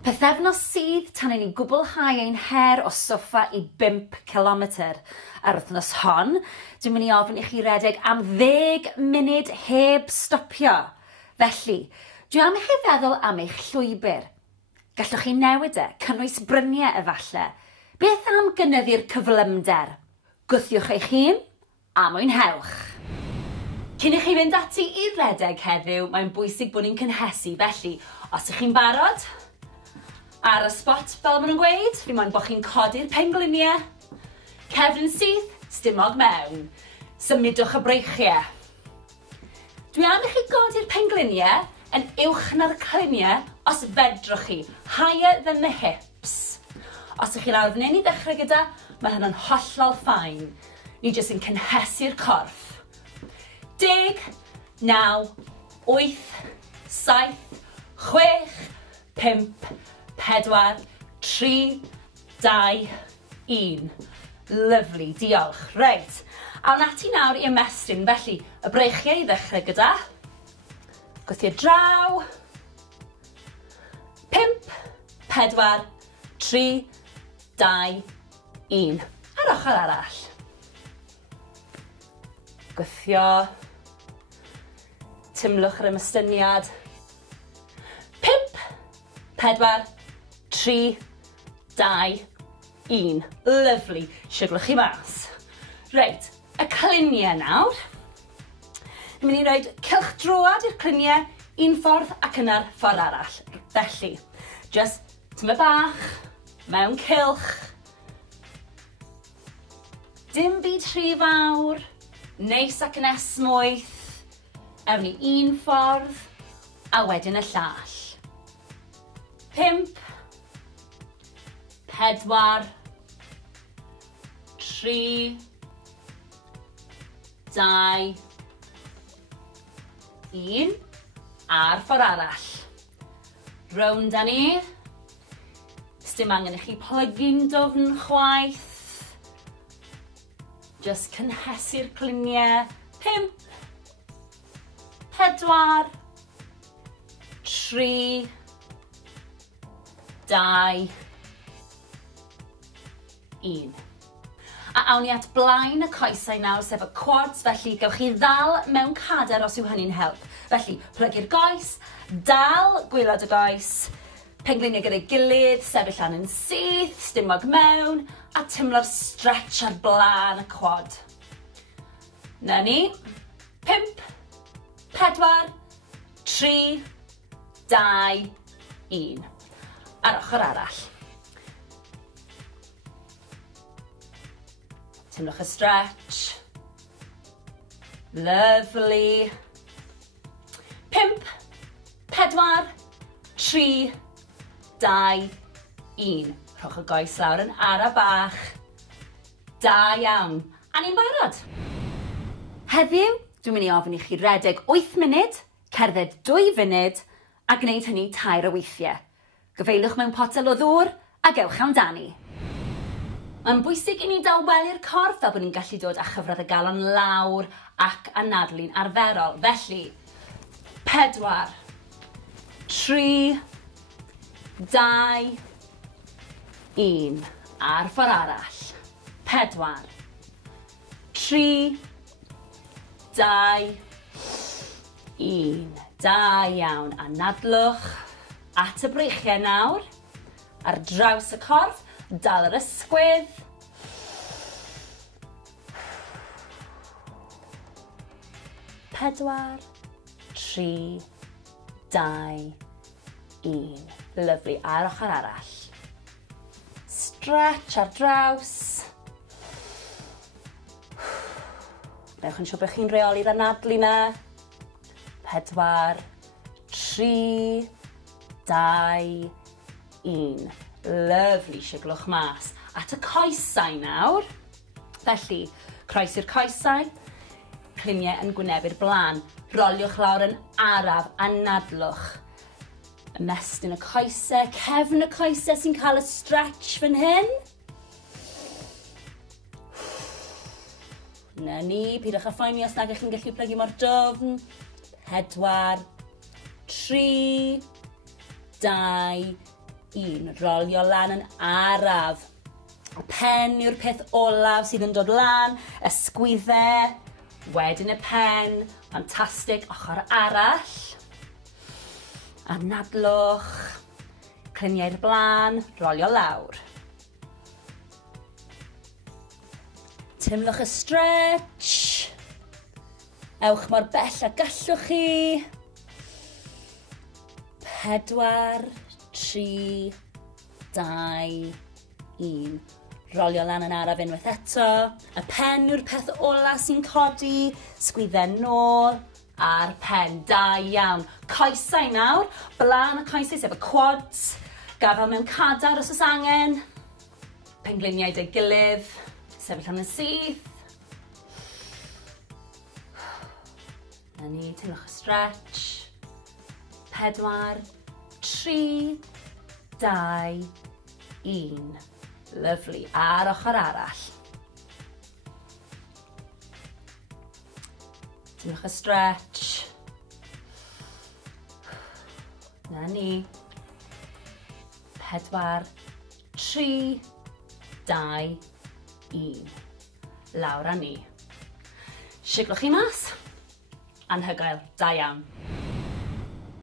Pethefnos sydd tan i ni gwblhau ein her o soffa i 5 kilometr. Ar wythnos hon, dwi'n mynd i ofyn i chi redeg am 10 munud heb stopio. Felly, dwi am i chi feddwl am eich llwybr. Gallwch chi newid e, cynnwys bryniau efallai. Beth am gynyddu'r cyflymder? Gwthiwch eich hun a mwynhewch. Cyn i chi fynd ati i redeg heddiw, mae'n bwysig bod ni'n cynhesu. Felly, os ych chi'n barod, ar y spot fel maen nhw'n gweud, fi moyn bod chi'n codi'r pengliniau. Cefn syth, stumog mewn. Symudwch y breichiau. Dwi am i chi godi'r pengliniau yn uwch na'r cliniau os fedrwch chi. Higher than the hips. Os ych chi lawr fan hyn i ddechrau gyda, mae hynny'n hollol ffain. Ni jyst yn cynhesu'r corff. 10, 9, 8, 7, 6, 5, 4, 3, 2, 1. Lyfli, diolch. Reit. Awn ati nawr i ymestyn, felly y breichiau i ddechrau gyda. Gwthio draw. 5, 4, 3, 2, 1. Ar ochr arall. Gwthio. Tymlwch yr ymystyniad. 5, 4, 3, 2, 1. Lyfli. Siglwch chi mas. Reit, y cliniau nawr. Ni'n mynd i roed cylchdroad i'r cliniau un ffordd ac yna'r ffordd arall. Felly, just tyma bach, mewn cylch. Dim byd rhy fawr, neis ac yn esmwyth. Ewn ni un ffordd, a wedyn y llall. 5, 4, 3, 2, 1, a'r ffordd arall. Rownd â ni. Sdim angen i chi plygu'n dofn chwaith. Just cynhesu'r cliniau. 5, 4, 3, 2, 1. A awn ni at blaen y coesau nawr, sef y quads, felly gewch chi ddal mewn cader os yw hynny'n help. Felly, plygu'r goes, dal gwylod y goes, pengliniau gyda'i gilydd, sefyll lan yn syth, stumog mewn, a tymlo'r stretch ar blaen y quad. Na ni. 5, 4, 3, 2, 1. Ar ochr arall. Tymlwch y stretch. Lovely. 5, 4, 3, 2, 1. Rhowch y goes lawr yn ara bach. Da iawn. A ni'n barod. Heddiw, dwi'n mynd i ofyn i chi redeg 8 munud, cerdded 2 funud, a gwneud hynny 2 o weithiau. Gyfeilwch mewn potel o ddŵr, a gewch amdani. Mae'n bwysig i ni daweli'r corff fel bod ni'n gallu dod â chyfradd y galon lawr ac anadlu'n arferol. Felly, 4, 3, 2, 1. A'r ffordd arall. 4, 3, 2, 1. Da iawn. Anadlwch at y breichiau nawr. Ar draws y corff, dal yr ysgwydd. 4, 3, 2, 1. Lyfli. A'r ochr arall. Stretch ar draws. Newch yn siŵr bod chi'n reoli'r anadlu na. 4, 3, 2, 1. Lyfli, siglwch mas. At y coesau nawr. Felly, croesi'r coesau. Cliniau yn gwynebu'r blaen. Roliwch lawr yn araf, anadlwch. Ymestyn y coesau, cefn y coesau sy'n cael y stretch fan hyn. Na ni, pidwch â phoeni os nag ych chi'n gallu plygu mor dofn. 4, 3, 2, 1. Rolio lan yn araf. Y pen yw'r peth olaf sydd yn dod lan, ysgwyddau, wedyn y pen, ffantastig, ochr arall. Anadlwch, cliniau'r blaen, rolio lawr. Timlwch y stretch. Ewch mor bell a gallwch chi. 4, 3, 2, 1. Rolio lan yn araf unwaith eto. Y pen yw'r peth ola sy'n codi. Sgwyddau nôl a'r pen. Da iawn. Coesau nawr. Blaen y coesau sef y quads. Gafel mewn cadar os oes angen. Pengliniau dy gilydd. Sefyll yn y syth. Na ni, timlwch y stretch. 4, 3, 2, 1. Lyfli. Ar ochr arall. Timlwch y stretch. Na ni. 4, 3, 2, 1. Lawr â ni. Siglwch chi mas. Anhygoel. Da iawn.